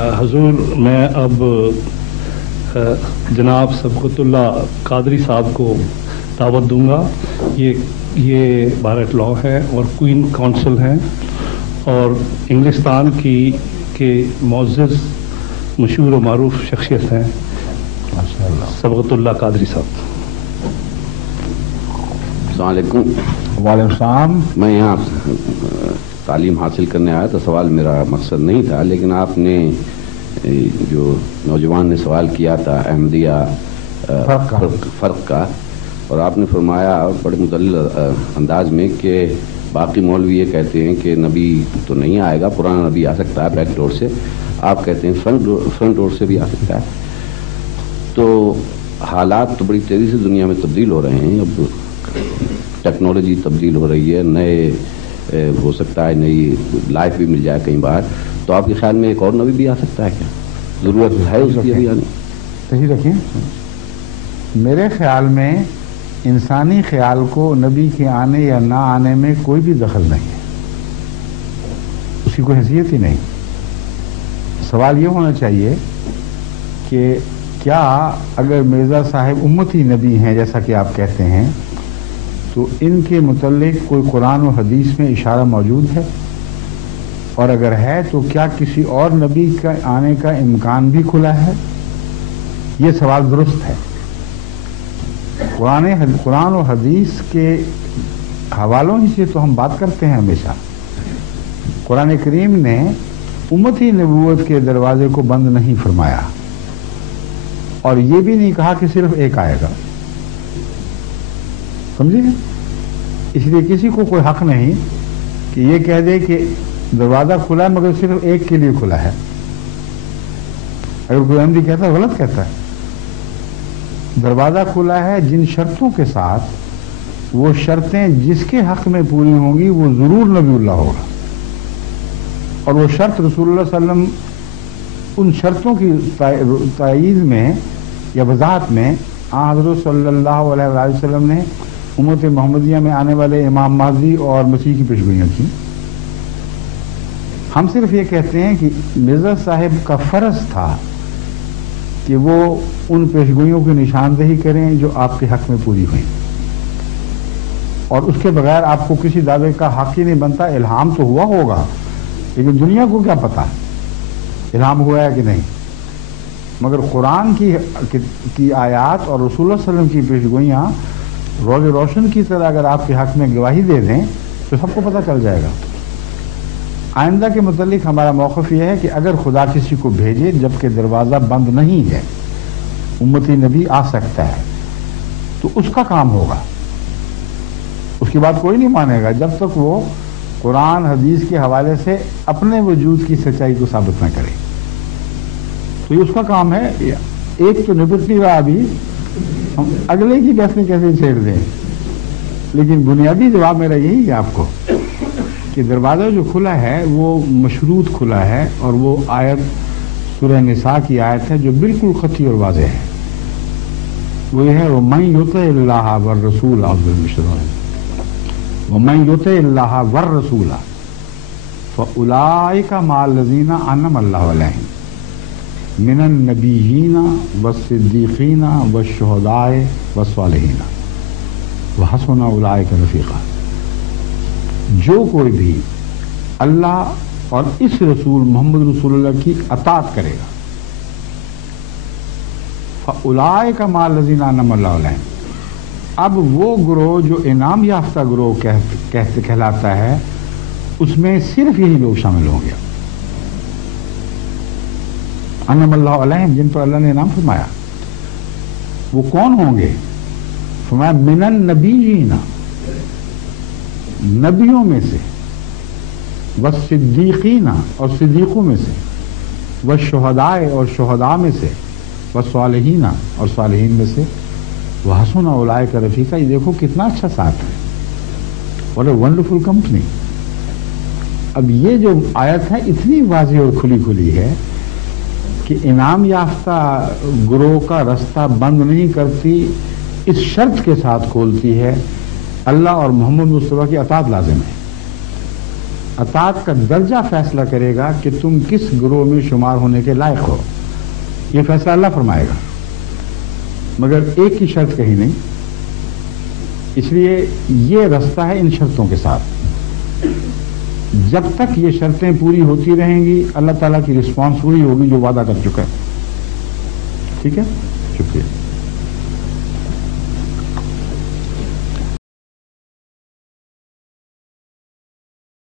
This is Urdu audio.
حضور میں اب جناب سبقت اللہ قادری صاحب کو دعوت دوں گا. یہ بھارت لاء ہے اور کوئن کونسل ہیں اور انگلستان کے معزز مشہور و معروف شخصیت ہیں سبقت اللہ قادری صاحب. السلام علیکم. وعلیکم السلام. میں یہاں تعلیم حاصل کرنے آیا تھا. سوال میرا مقصد نہیں تھا، لیکن آپ نے جو نوجوان نے سوال کیا تھا احمدیہ فرق کا، اور آپ نے فرمایا بڑے مدلل انداز میں کہ باقی مولوی یہ کہتے ہیں کہ نبی تو نہیں آئے گا، پرانا نبی آ سکتا ہے بیک ڈور سے، آپ کہتے ہیں فرنٹ ڈور سے بھی آ سکتا ہے. تو حالات تو بڑی تیزی سے دنیا میں تبدیل ہو رہے ہیں. اب ٹیکنالوجی تبدیل ہو رہی ہے، نئے ہو سکتا ہے نئی لائف بھی مل جائے کئی بار. تو آپ کے خیال میں ایک اور نبی بھی آ سکتا ہے کیا؟ ضرورت ہے اس کی ابھی آنے؟ صحیح رکھیں. میرے خیال میں انسانی خیال کو نبی کے آنے یا نہ آنے میں کوئی بھی دخل نہیں ہے، اس کی کوئی حیثیت ہی نہیں. سوال یہ ہونا چاہیے کہ کیا اگر مرزا صاحب امتی نبی ہیں جیسا کہ آپ کہتے ہیں تو ان کے متعلق کوئی قرآن و حدیث میں اشارہ موجود ہے؟ اور اگر ہے تو کیا کسی اور نبی کا آنے کا امکان بھی کھلا ہے؟ یہ سوال درست ہے. قرآن و حدیث کے حوالوں ہی سے تو ہم بات کرتے ہیں ہمیشہ. قرآن کریم نے امتی نبوت کے دروازے کو بند نہیں فرمایا اور یہ بھی نہیں کہا کہ صرف ایک آئے گا. سمجھے؟ اس لیے کسی کو کوئی حق نہیں کہ یہ کہہ دے کہ دروازہ کھلا ہے مگر صرف ایک کے لیے کھلا ہے. اگر کوئی احمدی کہتا ہے غلط کہتا ہے. دروازہ کھلا ہے جن شرطوں کے ساتھ، وہ شرطیں جس کے حق میں پوری ہوں گی وہ ضرور نبی اللہ ہوگا. اور وہ شرط رسول اللہ صلی اللہ علیہ وسلم ان شرطوں کی تائید میں یا وضاحت میں حضرت صلی اللہ علیہ وسلم نے امت محمدیہ میں آنے والے امام مہدی اور مسیح کی پیشگوئیاں کی. ہم صرف یہ کہتے ہیں کہ مرزا صاحب کا فرض تھا کہ وہ ان پیشگوئیوں کی نشاندہی کریں جو آپ کے حق میں پوری ہوئیں، اور اس کے بغیر آپ کو کسی دعوے کا حق ہی نہیں بنتا. الہام تو ہوا ہوگا لیکن دنیا کو کیا پتا الہام ہوا ہے کہ نہیں. مگر قرآن کی آیات اور رسول اللہ صلی اللہ علیہ وسلم کی پیشگوئیاں روز روشن کی طرح اگر آپ کے حق میں گواہی دے دیں تو سب کو پتہ چل جائے گا. آئندہ کے متعلق ہمارا موقف یہ ہے کہ اگر خدا کسی کو بھیجے جبکہ دروازہ بند نہیں ہے، امتی نبی آ سکتا ہے، تو اس کا کام ہوگا. اس کی بات کوئی نہیں مانے گا جب تک وہ قرآن حدیث کے حوالے سے اپنے وجود کی سچائی کو ثابت نہ کرے. تو یہ اس کا کام ہے. ایک تو نبت نہیں رہا ابھی، ہم اگلے کی بحث میں کیسے چھیڑ دیں. لیکن بنیادی جواب میرا یہی ہے آپ کو کہ دروازہ جو کھلا ہے وہ مشروط کھلا ہے، اور وہ آیت سورہ نساء کی آیت ہے جو بالکل خطی اور واضح ہے. وہ یہ ہے وَمَن يُطِعِ اللَّهَ وَالرَّسُولَ وَمَن يُطِعِ اللَّهَ وَالرَّسُولَ فَأُولَٰئِكَ مَعَ الَّذِينَ أَنْعَمَ اللَّهُ عَلَيْهِمْ مِنَ النَّبِيِّينَ وَالصِّدِّيقِينَ وَالشُّهَدَاءِ وَالصَّالِحِينَ وَحَسُنَ أُولَٰئِكَ رَفِيقًا. جو کوئی بھی اللہ اور اس رسول محمد رسول اللہ کی اطاعت کرے گا، فَأُولَٰئِكَ مَعَ الَّذِينَ أَنْعَمَ اللَّهُ عَلَيْهِمْ. اب وہ گروہ جو انعام یافتہ گروہ کہلاتا ہے، اس میں صرف یہی لوگ شامل ہوں گے. انعم اللہ علیہم، جن پر اللہ نے انعام فرمایا. وہ کون ہوں گے؟ فرمایا من النبیین، نبیوں میں سے، والصدیقین، اور صدیقوں میں سے، والشہداء، اور شہداء میں سے، والصالحین، اور صالحین میں سے، وحسن اولئک رفیقا. یہ دیکھو کتنا اچھا ساتھ ہے، اور اے ونڈرفل کمپنی. اب یہ جو آیت ہے اتنی واضح اور کھلی کھلی ہے کہ انعام یافتہ گروہ کا رستہ بند نہیں کرتی، اس شرط کے ساتھ کھولتی ہے اللہ اور محمد مصطفیٰ کی اطاعت لازم ہے. اطاعت کا درجہ فیصلہ کرے گا کہ تم کس گروہ میں شمار ہونے کے لائق ہو. یہ فیصلہ اللہ فرمائے گا، مگر ایک ہی شرط کہیں نہیں. اس لیے یہ رستہ ہے ان شرطوں کے ساتھ. جب تک یہ شرطیں پوری ہوتی رہیں گی اللہ تعالیٰ کی رسپانس وہی ہوگی جو وعدہ کر چکا ہے. ٹھیک ہے، شکریہ.